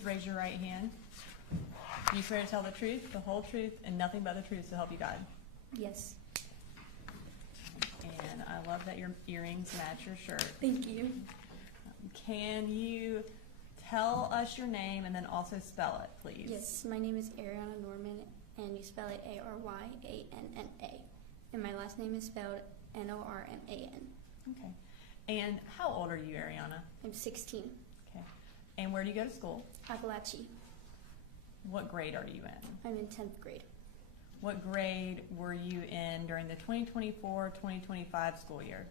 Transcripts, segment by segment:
please raise your right hand? Do you swear to tell the truth, the whole truth, and nothing but the truth to help you God? Yes. And I love that your earrings match your shirt. Thank you. Can you tell us your name and then also spell it, please? Yes, my name is Aryana Norman, and you spell it Aryanna. And my last name is spelled Norman. Okay. And how old are you, Aryana? I'm 16. Okay. And where do you go to school? Apalachee. What grade are you in? I'm in 10th grade. What grade were you in during the 2024-2025 school year?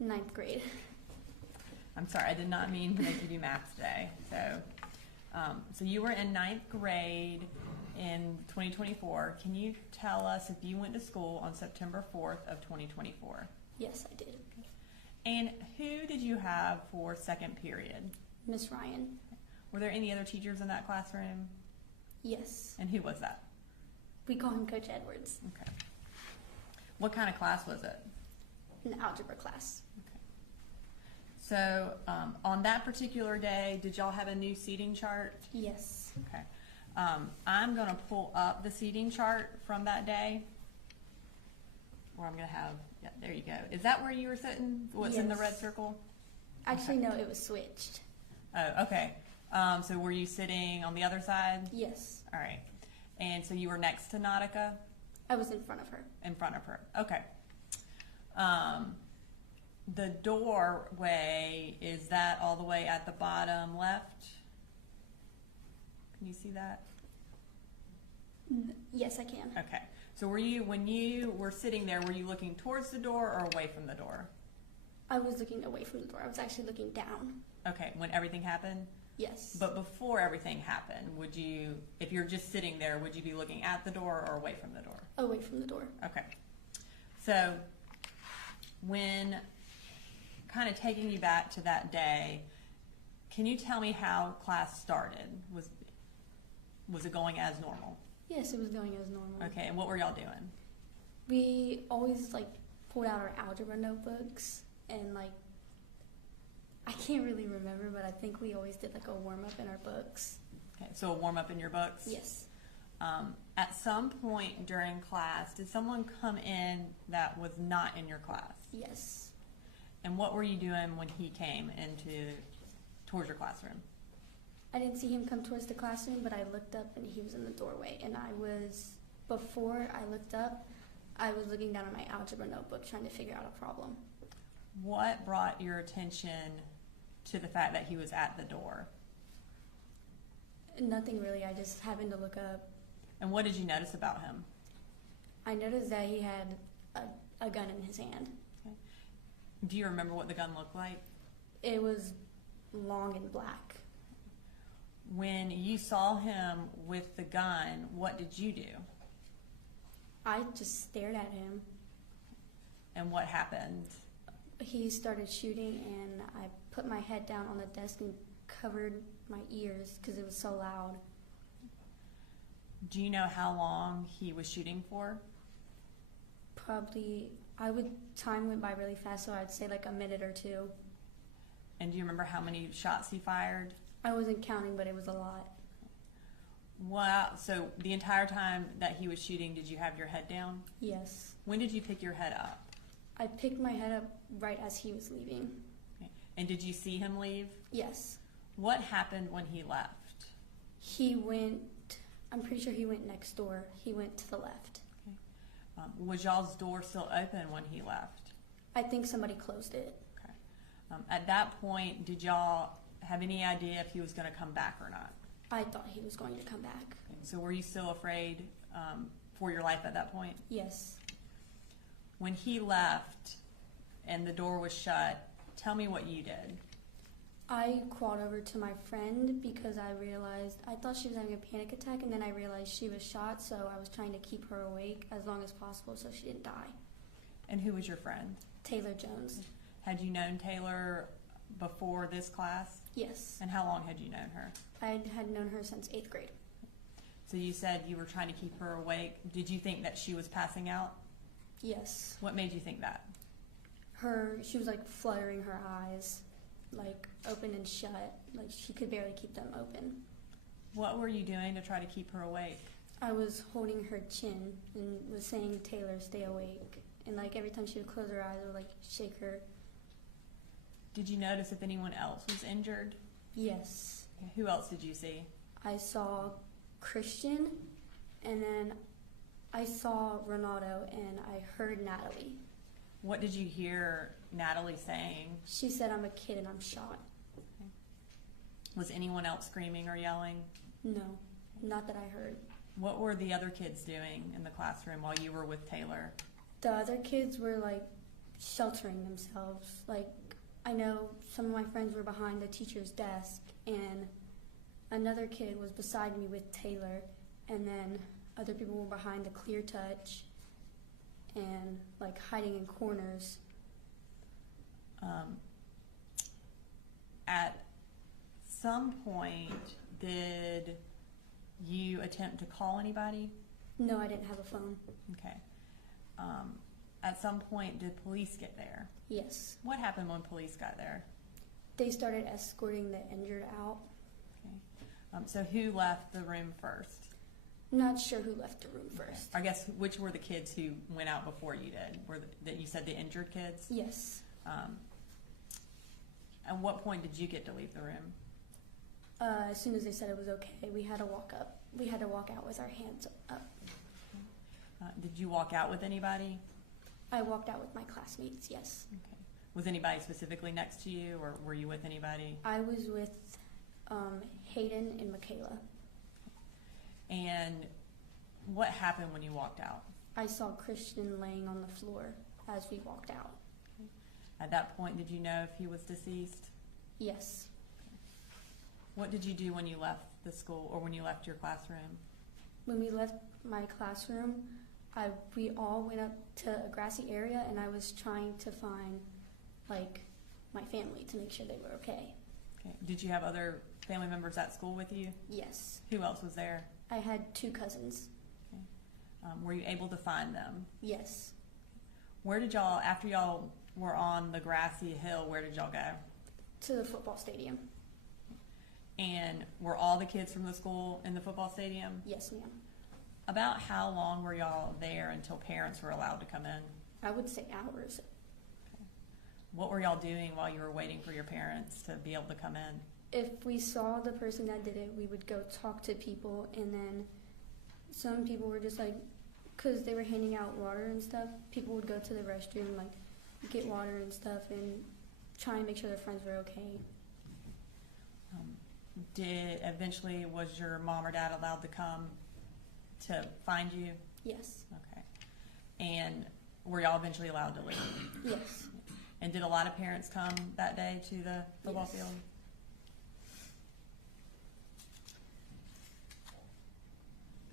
9th grade. I'm sorry, I did not mean to make you do math today. So you were in 9th grade in 2024. Can you tell us if you went to school on September 4th of 2024? Yes, I did. And who did you have for second period? Miss Ryan. Were there any other teachers in that classroom? Yes. And who was that? We call him Coach Edwards. Okay. What kind of class was it? An algebra class. Okay. So on that particular day, did y'all have a new seating chart? Yes. Okay. I'm going to pull up the seating chart from that day. Or I'm going to have, yeah, there you go. Is that where you were sitting? What's in the red circle? Actually, Okay. no, it was switched. Oh, okay. So were you sitting on the other side? Yes. All right. And so you were next to Nautica? I was in front of her. In front of her. Okay. The doorway, is that all the way at the bottom left? Can you see that? Yes, I can. Okay. So were you, when you were sitting there, were you looking towards the door or away from the door? I was looking away from the door. I was actually looking down. Okay, when everything happened? Yes. But before everything happened, would you, if you're just sitting there, would you be looking at the door or away from the door? Away from the door. Okay. So when kind of taking you back to that day, can you tell me how class started? Was it going as normal? Yes, it was going as normal. Okay, and what were y'all doing? We always pulled out our algebra notebooks and I can't really remember, but I think we always did a warm up in our books. Okay, so a warm up in your books? Yes. At some point during class, did someone come in that was not in your class? Yes. And what were you doing when he came towards your classroom? I didn't see him come towards the classroom, but I looked up and he was in the doorway. And before I looked up, I was looking down at my algebra notebook trying to figure out a problem. What brought your attention to the fact that he was at the door? Nothing really. I just happened to look up. And what did you notice about him? I noticed that he had a gun in his hand. Okay. Do you remember what the gun looked like? It was long and black. When you saw him with the gun, what did you do? I just stared at him. And what happened? He started shooting, and I put my head down on the desk and covered my ears because it was so loud. Do you know how long he was shooting for? Probably, time went by really fast, so I'd say a minute or two. And do you remember how many shots he fired? I wasn't counting, but it was a lot. Wow, so the entire time that he was shooting, did you have your head down? Yes. When did you pick your head up? I picked my head up right as he was leaving. Okay. And did you see him leave? Yes. What happened when he left? I'm pretty sure he went next door. He went to the left. Okay. Was y'all's door still open when he left? I think somebody closed it. Okay. At that point, did y'all have any idea if he was going to come back or not? I thought he was going to come back. Okay. So were you still afraid for your life at that point? Yes. When he left and the door was shut, tell me what you did. I crawled over to my friend because I thought she was having a panic attack, and then I realized she was shot, so I was trying to keep her awake as long as possible so she didn't die. And who was your friend? Taylor Jones. Had you known Taylor before this class? Yes. And how long had you known her? I had known her since 8th grade. So you said you were trying to keep her awake. Did you think that she was passing out? Yes. What made you think that? She was fluttering her eyes. like open and shut. Like she could barely keep them open. What were you doing to try to keep her awake? I was holding her chin and was saying, "Taylor, stay awake." And like every time she would close her eyes, I would like shake her. Did you notice if anyone else was injured? Yes. Who else did you see? I saw Christian, and then I saw Renato, and I heard Natalie. What did you hear Natalie saying? She said, "I'm a kid and I'm shot." Okay. Was anyone else screaming or yelling? No, not that I heard. What were the other kids doing in the classroom while you were with Taylor? The other kids were like sheltering themselves. Like I know some of my friends were behind the teacher's desk, and another kid was beside me with Taylor, and then other people were behind the clear touch and like hiding in corners. At some point, did you attempt to call anybody? No, I didn't have a phone. Okay. At some point, did police get there? Yes. What happened when police got there? They started escorting the injured out. Okay. So who left the room first? Not sure who left the room first. I guess which were the kids who went out before you did? That you said the injured kids? Yes. At what point did you get to leave the room? As soon as they said it was okay, we had to walk up. We had to walk out with our hands up. Did you walk out with anybody? I walked out with my classmates, yes. Okay. Was anybody specifically next to you, or were you with anybody? I was with Hayden and Michaela. And what happened when you walked out? I saw Christian laying on the floor as we walked out. Okay. At that point, did you know if he was deceased? Yes. What did you do when you left the school, or when you left your classroom? When we left my classroom, we all went up to a grassy area, and I was trying to find like my family to make sure they were okay. Okay. Did you have other family members at school with you? Yes. Who else was there? I had 2 cousins. Okay. Were you able to find them? Yes. Where did y'all, after y'all were on the grassy hill, where did y'all go? To the football stadium. And were all the kids from the school in the football stadium? Yes, ma'am. About how long were y'all there until parents were allowed to come in? I would say hours. Okay. What were y'all doing while you were waiting for your parents to be able to come in? If we saw the person that did it, we would go talk to people, and then some people were just like, because they were handing out water and stuff, people would go to the restroom, like, get water and stuff, and try and make sure their friends were okay. Eventually, was your mom or dad allowed to come to find you? Yes. Okay. And were y'all eventually allowed to leave? Yes. And did a lot of parents come that day to the football Yes. field?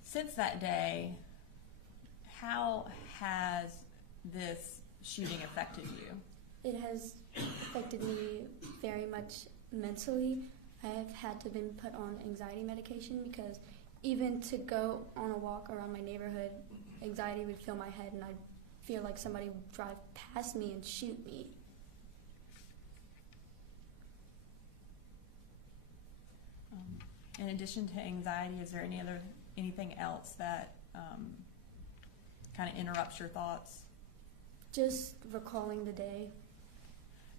Since that day, how has this shooting affected you? It has affected me very much mentally. I have had to been put on anxiety medication because even to go on a walk around my neighborhood, anxiety would fill my head, and I'd feel like somebody would drive past me and shoot me. In addition to anxiety, is there anything else that kind of interrupts your thoughts? Just recalling the day.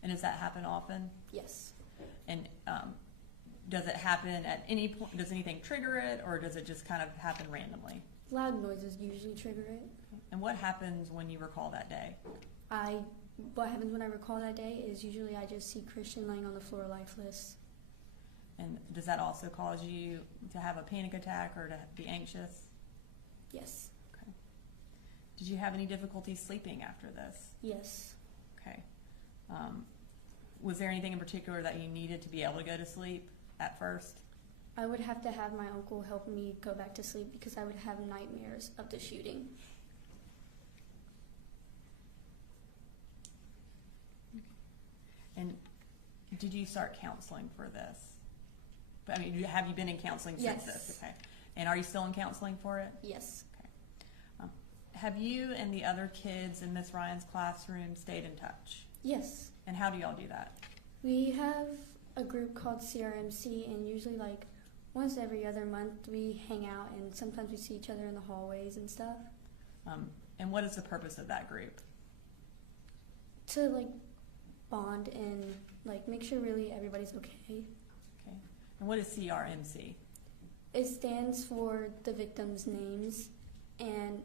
And does that happen often? Yes. And does it happen at any point? Does anything trigger it, or does it just kind of happen randomly? Loud noises usually trigger it. And what happens when you recall that day? What happens when I recall that day is usually I just see Christian laying on the floor lifeless. And does that also cause you to have a panic attack or to be anxious? Yes. Okay. Did you have any difficulty sleeping after this? Yes. Okay. Was there anything in particular that you needed to be able to go to sleep at first? I would have to have my uncle help me go back to sleep because I would have nightmares of the shooting. And did you start counseling for this? I mean, have you been in counseling since Yes. this? Okay. And are you still in counseling for it? Yes. Okay. Have you and the other kids in Miss Ryan's classroom stayed in touch? Yes. And how do y'all do that? We have a group called CRMC, and usually like once every other month we hang out, and sometimes we see each other in the hallways and stuff. And what is the purpose of that group? To like bond and like make sure really everybody's okay. Okay. And what is CRMC? It stands for the victims' names, and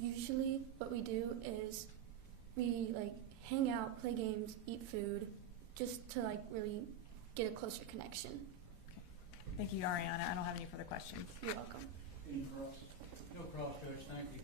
usually what we do is we like hang out, play games, eat food, just to like really get a closer connection. Okay. Thank you, Aryana. I don't have any further questions. You're welcome. Any cross? No cross, Coach. Thank you.